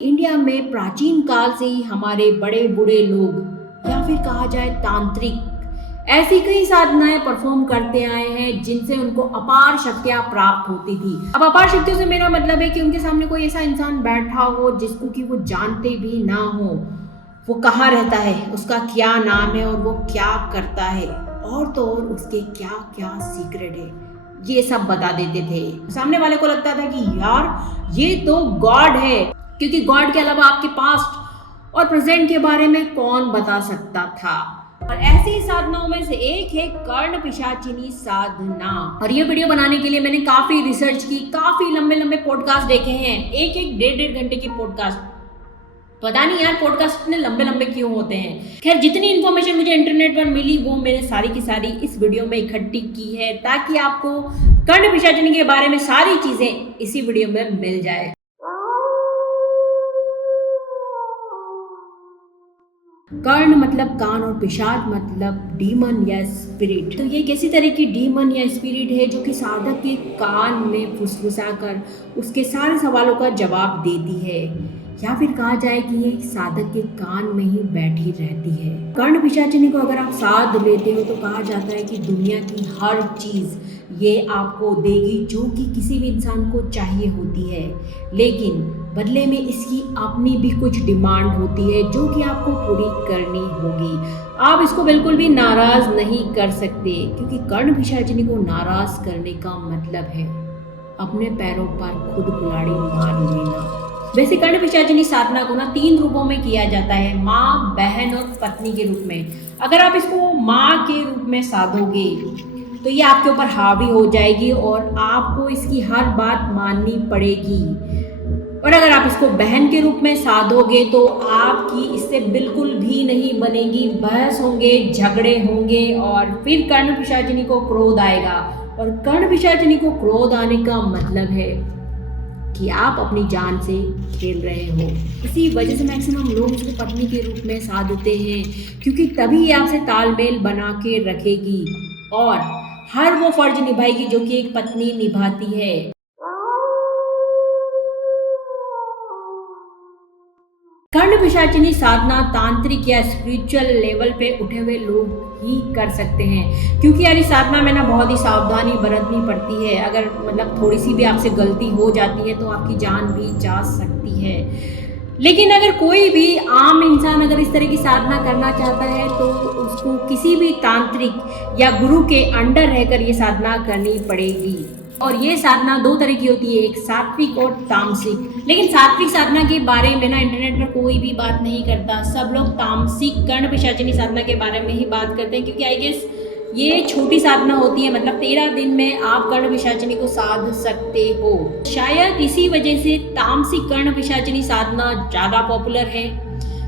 India में प्राचीन काल से ही हमारे बड़े बूढ़े लोग या फिर कहा जाए तांत्रिक ऐसी कई साधनाएं परफॉर्म करते आए हैं जिनसे उनको अपार शक्तियां प्राप्त होती थी। अब अपार शक्तियों से मेरा मतलब है कि उनके सामने कोई ऐसा इंसान बैठा हो जिसको कि वो जानते भी ना हो, वो कहाँ रहता है, उसका क्या नाम है और वो क्या करता है, और तो और उसके क्या क्या सीक्रेट है, ये सब बता देते थे। सामने वाले को लगता था कि यार ये तो गॉड है, क्योंकि गॉड के अलावा आपके पास्ट और प्रेजेंट के बारे में कौन बता सकता था। और ऐसी ही साधनाओं में से एक है कर्ण पिशाचिनी साधना। और ये वीडियो बनाने के लिए मैंने काफी रिसर्च की, काफी लंबे लंबे पॉडकास्ट देखे हैं, एक एक डेढ़ घंटे की पॉडकास्ट। पता नहीं यार पॉडकास्ट इतने लंबे लंबे क्यों होते हैं। खैर, जितनी इन्फॉर्मेशन मुझे इंटरनेट पर मिली वो मैंने सारी की सारी इस वीडियो में इकट्ठी की है, ताकि आपको कर्ण पिशाचिनी के बारे में सारी चीजें इसी वीडियो में मिल जाए। कर्ण मतलब कान और पिशाच मतलब डीमन या स्पिरिट। तो ये किसी तरह की डीमन या स्पिरिट है जो कि साधक के कान में फुसफुसा कर उसके सारे सवालों का जवाब देती है, या फिर कहा जाए कि ये साधक के कान में ही बैठी रहती है। कर्ण पिशाचिनी को अगर आप साध लेते हो तो कहा जाता है कि दुनिया की हर चीज ये आपको देगी जो कि किसी भी इंसान को चाहिए होती है, लेकिन बदले में इसकी अपनी भी कुछ डिमांड होती है जो कि आपको पूरी करनी होगी। आप इसको बिल्कुल भी नाराज नहीं कर सकते, क्योंकि कर्ण पिशाचिनी को नाराज करने का मतलब है अपने पैरों पर खुद कुल्हाड़ी मार लेना। वैसे कर्ण पिशाचिनी साधना को ना 3 रूपों में किया जाता है, माँ, बहन और पत्नी के रूप में। अगर आप इसको माँ के रूप में साधोगे तो ये आपके ऊपर हावी हो जाएगी और आपको इसकी हर बात माननी पड़ेगी। और अगर आप इसको बहन के रूप में साधोगे तो आपकी इससे बिल्कुल भी नहीं बनेगी, बहस होंगे, झगड़े होंगे और फिर कर्ण पिशाचिनी को क्रोध आएगा। और कर्ण पिशाचिनी को क्रोध आने का मतलब है कि आप अपनी जान से खेल रहे हो। इसी वजह से मैक्सिमम लोग इसको पत्नी के रूप में साधते हैं, क्योंकि तभी ये आपसे तालमेल बना के रखेगी और हर वो फर्ज निभाएगी जो कि एक पत्नी निभाती है। कर्ण पिशाचिनी साधना तांत्रिक या स्पिरिचुअल लेवल पे उठे हुए लोग ही कर सकते हैं, क्योंकि यार इस साधना में ना बहुत ही सावधानी बरतनी पड़ती है। अगर मतलब थोड़ी सी भी आपसे गलती हो जाती है तो आपकी जान भी जा सकती है। लेकिन अगर कोई भी आम इंसान अगर इस तरह की साधना करना चाहता है तो उसको किसी भी तांत्रिक या गुरु के अंडर रहकर ये साधना करनी पड़ेगी। और ये साधना 2 तरह की होती है, एक सात्विक और तामसिक। लेकिन सात्विक साधना के बारे में ना इंटरनेट पर कोई भी बात नहीं करता, सब लोग तामसिक कर्ण पिशाचिनी साधना के बारे में ही बात करते हैं, क्योंकि आई गेस ये छोटी साधना होती है, मतलब 13 दिन में आप कर्ण पिशाचिनी को साध सकते हो। शायद इसी वजह से तामसिक कर्ण पिशाचिनी साधना ज़्यादा पॉपुलर है।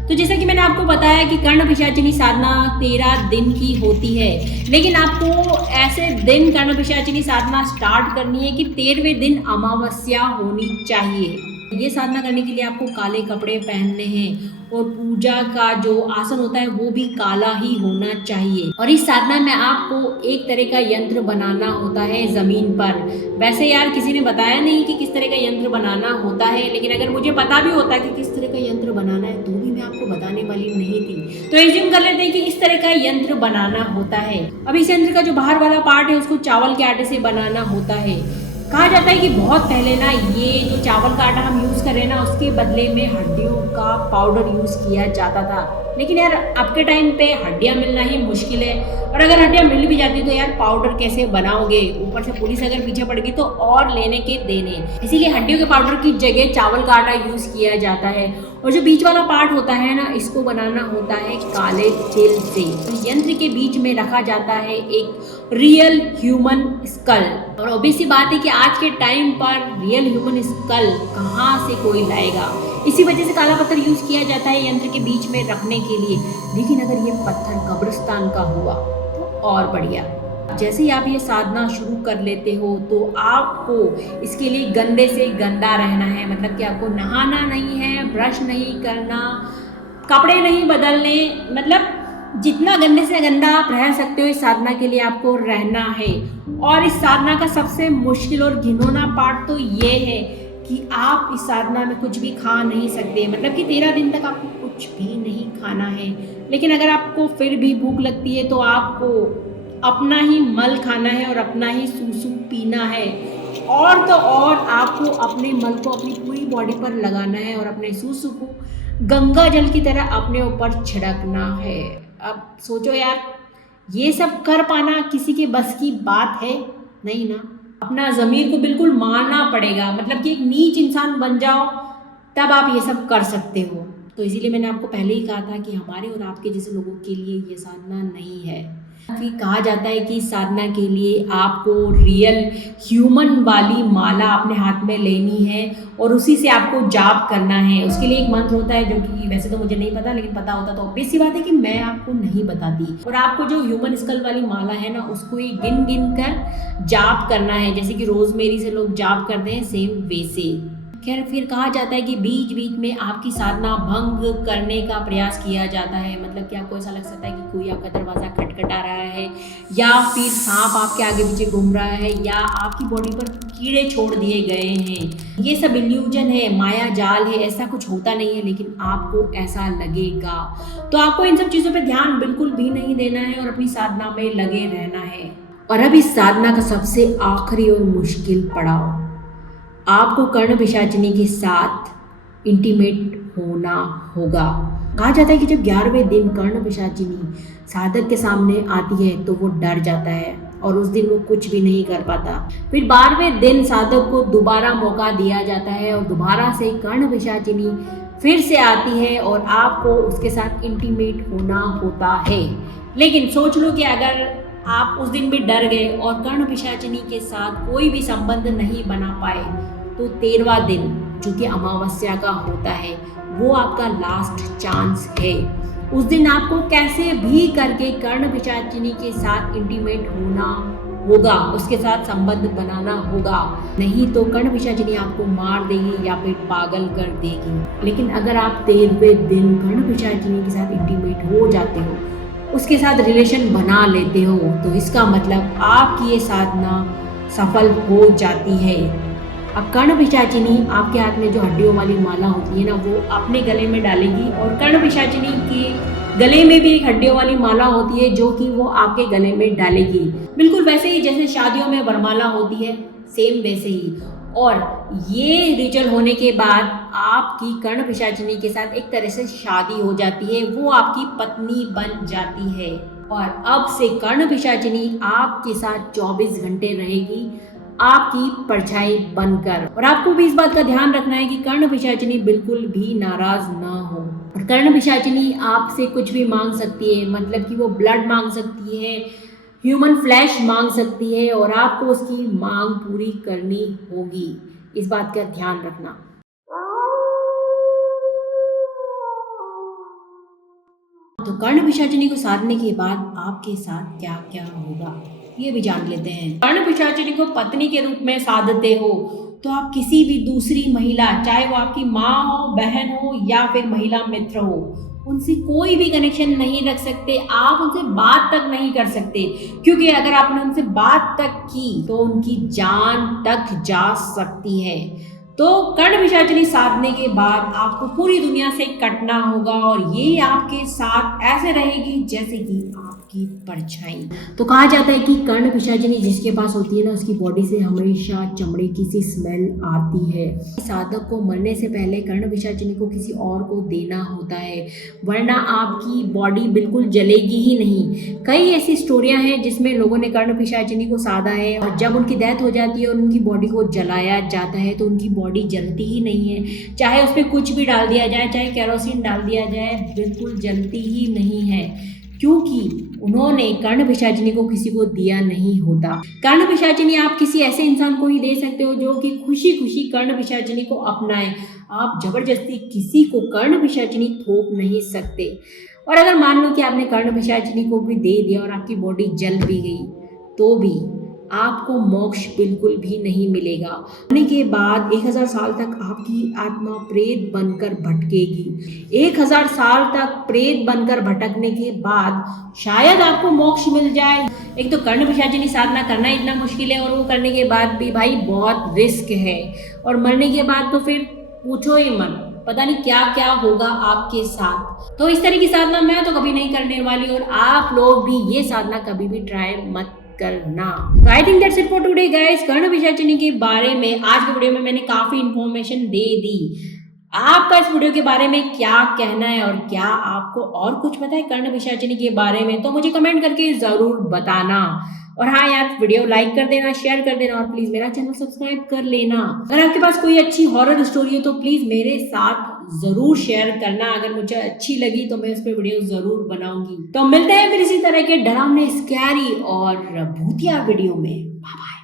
तो जैसा कि मैंने आपको बताया कि कर्ण पिशाचिनी साधना 13 दिन की होती है, लेकिन आपको ऐसे दिन कर्ण पिशाचिनी साधना स्टार्ट करनी है कि 13वें दिन अमावस्या होनी चाहिए। ये साधना करने के लिए आपको काले कपड़े पहनने हैं और पूजा का जो आसन होता है वो भी काला ही होना चाहिए। और इस साधना में आपको एक तरह का यंत्र बनाना होता है जमीन पर। वैसे यार किसी ने बताया नहीं कि किस तरह का यंत्र बनाना होता है, लेकिन अगर मुझे पता भी होता कि किस तरह का यंत्र बनाना है तो भी मैं आपको बताने वाली नहीं थी। तो एज्यूम कर लेते हैं कि इस तरह का यंत्र बनाना होता है। अब इस यंत्र का जो बाहर वाला पार्ट है उसको चावल के आटे से बनाना होता है। कहा जाता है कि बहुत पहले ना ये जो चावल का आटा हम यूज़ कर रहे हैं ना उसके बदले में हड्डियों का पाउडर यूज़ किया जाता था। लेकिन यार अब के टाइम पे हड्डियाँ मिलना ही मुश्किल है, और अगर हड्डियाँ मिल भी जाती तो यार पाउडर कैसे बनाओगे, ऊपर से पुलिस अगर पीछे पड़ गई तो और लेने के देने। इसीलिए हड्डियों के पाउडर की जगह चावल का आटा यूज़ किया जाता है। और जो बीच वाला पार्ट होता है ना इसको बनाना होता है काले तिल से। तो यंत्र के बीच में रखा जाता है एक रियल ह्यूमन स्कल। और ऑब्वियस सी बात है कि आज के टाइम पर रियल ह्यूमन स्कल कहाँ से कोई लाएगा, इसी वजह से काला पत्थर यूज किया जाता है यंत्र के बीच में रखने के लिए। लेकिन अगर ये पत्थर कब्रिस्तान का हुआ तो और बढ़िया। जैसे ही आप ये साधना शुरू कर लेते हो तो आपको इसके लिए गंदे से गंदा रहना है, मतलब कि आपको नहाना नहीं है, ब्रश नहीं करना, कपड़े नहीं बदलने, मतलब जितना गंदे से गंदा आप रह सकते हो इस साधना के लिए आपको रहना है। और इस साधना का सबसे मुश्किल और घिनौना पार्ट तो ये है कि आप इस साधना में कुछ भी खा नहीं सकते, मतलब कि 13 दिन तक आपको कुछ भी नहीं खाना है। लेकिन अगर आपको फिर भी भूख लगती है तो आपको अपना ही मल खाना है और अपना ही सूसू पीना है। और तो और आपको अपने मल को अपनी पूरी बॉडी पर लगाना है और अपने सूसू को गंगा जल की तरह अपने ऊपर छिड़कना है। अब सोचो यार, ये सब कर पाना किसी के बस की बात है? नहीं ना। अपना ज़मीर को बिल्कुल मारना पड़ेगा, मतलब कि एक नीच इंसान बन जाओ तब आप ये सब कर सकते हो। तो इसीलिए मैंने आपको पहले ही कहा था कि हमारे और आपके जैसे लोगों के लिए ये साधना नहीं है। फिर कहा जाता है कि इस साधना के लिए आपको रियल ह्यूमन वाली माला अपने हाथ में लेनी है और उसी से आपको जाप करना है। उसके लिए एक मंत्र होता है जो कि वैसे तो मुझे नहीं पता, लेकिन पता होता तो ऑब्वियस सी बात है कि मैं आपको नहीं बताती। और आपको जो ह्यूमन स्कल वाली माला है ना, उसको ही गिन गिन कर जाप करना है, जैसे कि रोजमेरी से लोग जाप करते हैं, सेम वैसे। खैर, फिर कहा जाता है कि बीच बीच में आपकी साधना भंग करने का प्रयास किया जाता है। मतलब कि आपको ऐसा लग सकता है कि कोई आपका दरवाज़ा खटखटा रहा है, या फिर सांप आपके आगे पीछे घूम रहा है, या आपकी बॉडी पर कीड़े छोड़ दिए गए हैं। ये सब इल्यूजन है, माया जाल है, ऐसा कुछ होता नहीं है, लेकिन आपको ऐसा लगेगा। तो आपको इन सब चीज़ों पर ध्यान बिल्कुल भी नहीं देना है और अपनी साधना में लगे रहना है। और अब इस साधना का सबसे आखिरी और मुश्किल पड़ाव, आपको कर्ण पिशाचिनी के साथ इंटीमेट होना होगा। कहा जाता है कि जब 11वें दिन कर्ण पिशाचिनी साधक के सामने आती है तो वो डर जाता है और उस दिन वो कुछ भी नहीं कर पाता। फिर 12वें दिन साधक को दोबारा मौका दिया जाता है और दोबारा से कर्ण पिशाचिनी फिर से आती है और आपको उसके साथ इंटीमेट होना होता है। लेकिन सोच लो कि अगर आप उस दिन भी डर गए और कर्ण पिशाचिनी के साथ कोई भी संबंध नहीं बना पाए, तो 13वां दिन जो कि अमावस्या का होता है वो आपका लास्ट चांस है। उस दिन आपको कैसे भी करके कर्ण पिशाचिनी के साथ इंटीमेट होना होगा, उसके साथ संबंध बनाना होगा, नहीं तो कर्ण पिशाचिनी आपको मार देगी या फिर पागल कर देगी। लेकिन अगर आप 13वें दिन कर्ण पिशाचिनी के साथ इंटीमेट हो जाते हो, उसके साथ रिलेशन बना लेते हो, तो इसका मतलब आपकी ये साधना सफल हो जाती है। अब कर्ण पिशाचिनी आपके हाथ में जो हड्डियों वाली माला होती है ना, वो अपने गले में डालेगी और कर्ण पिशाचिनी के गले में भी एक हड्डियों वाली माला होती है जो कि वो आपके गले में डालेगी। बिल्कुल वैसे ही जैसे शादियों में वरमाला होती है, सेम वैसे ही। और ये रिचुअल होने के बाद आपकी कर्ण पिशाचिनी के साथ एक तरह से शादी हो जाती है, वो आपकी पत्नी बन जाती है। और अब से कर्ण पिशाचिनी आपके साथ 24 घंटे रहेगी, आपकी परछाई बनकर। और आपको भी इस बात का ध्यान रखना है कि कर्ण पिशाचिनी बिल्कुल भी नाराज ना हो। और कर्ण पिशाचिनी आपसे कुछ भी मांग सकती है, मतलब कि वो ब्लड मांग सकती है, ह्यूमन फ्लैश मांग सकती है, और आपको उसकी मांग पूरी करनी होगी। इस बात का ध्यान रखना। तो कर्ण पिशाचिनी को साधने के बाद आपके साथ क्या क्या होगा, ये भी जान लेते हैं। कर्ण पिशाचिनी को पत्नी के रूप में साधते हो तो आप किसी भी दूसरी महिला, चाहे वो आपकी माँ हो, बहन हो या फिर महिला मित्र हो, उनसे कोई भी कनेक्शन नहीं रख सकते। आप उनसे बात तक नहीं कर सकते, क्योंकि अगर आपने उनसे बात तक की तो उनकी जान तक जा सकती है। तो कर्ण पिशाचिनी साधने के बाद आपको पूरी दुनिया से कटना होगा और ये आपके साथ ऐसे रहेगी जैसे कि आपकी परछाई। तो कहा जाता है कि कर्ण पिशाचिनी जिसके पास होती है ना, उसकी बॉडी से हमेशा चमड़े की सी स्मेल आती है। साधक को मरने से पहले कर्ण पिशाचिनी को किसी और को देना होता है, वरना आपकी बॉडी बिल्कुल जलेगी ही नहीं। कई ऐसी स्टोरियां हैं जिसमें लोगों ने कर्ण पिशाचिनी को साधा है और जब उनकी डेथ हो जाती है और उनकी बॉडी को जलाया जाता है तो उनकी बॉडी जलती ही नहीं है। चाहे उसमें कुछ भी डाल दिया जाए, चाहे केरोसिन डाल दिया जाए, बिल्कुल जलती ही नहीं है, क्योंकि उन्होंने कर्ण पिशाचिनी को किसी को दिया नहीं होता। कर्ण पिशाचिनी आप किसी ऐसे इंसान को ही दे सकते हो जो कि खुशी खुशी कर्ण पिशाचिनी को अपनाए। आप जबरदस्ती किसी को कर्ण पिशाचिनी थोप नहीं सकते। और अगर मान लो कि आपने कर्ण पिशाचिनी को भी दे दिया और आपकी बॉडी जल भी गई, तो भी आपको मोक्ष बिल्कुल भी नहीं मिलेगा। मरने के बाद 1000 साल तक आपकी आत्मा प्रेत बनकर भटकेगी। 1000 साल तक प्रेत बनकर भटकने के बाद शायद आपको मोक्ष मिल जाए। एक तो कर्ण पिशाचिनी साधना करना इतना मुश्किल है और वो करने के बाद भी भाई बहुत रिस्क है, और मरने के बाद तो फिर पूछो ही मत, पता नहीं क्या क्या होगा आपके साथ। तो इस तरह की साधना मैं तो कभी नहीं करने वाली, और आप लोग भी ये साधना कभी भी ट्राई मत करना। तो I think that's it for today guys. Karna Pishachini के बारे में आज के वीडियो में मैंने काफी इंफॉर्मेशन दे दी। आपका इस वीडियो के बारे में क्या कहना है, और क्या आपको और कुछ पता है कर्ण पिशाचिनी के बारे में, तो मुझे कमेंट करके जरूर बताना। और हाँ यार, वीडियो लाइक कर देना, शेयर कर देना, और प्लीज मेरा चैनल सब्सक्राइब कर लेना। अगर आपके पास कोई अच्छी हॉरर स्टोरी है तो प्लीज मेरे साथ जरूर शेयर करना। अगर मुझे अच्छी लगी तो मैं उस पर वीडियो जरूर बनाऊंगी। तो मिलते हैं फिर इसी तरह के डरावने, स्कैरी और भूतिया वीडियो में। Bye bye.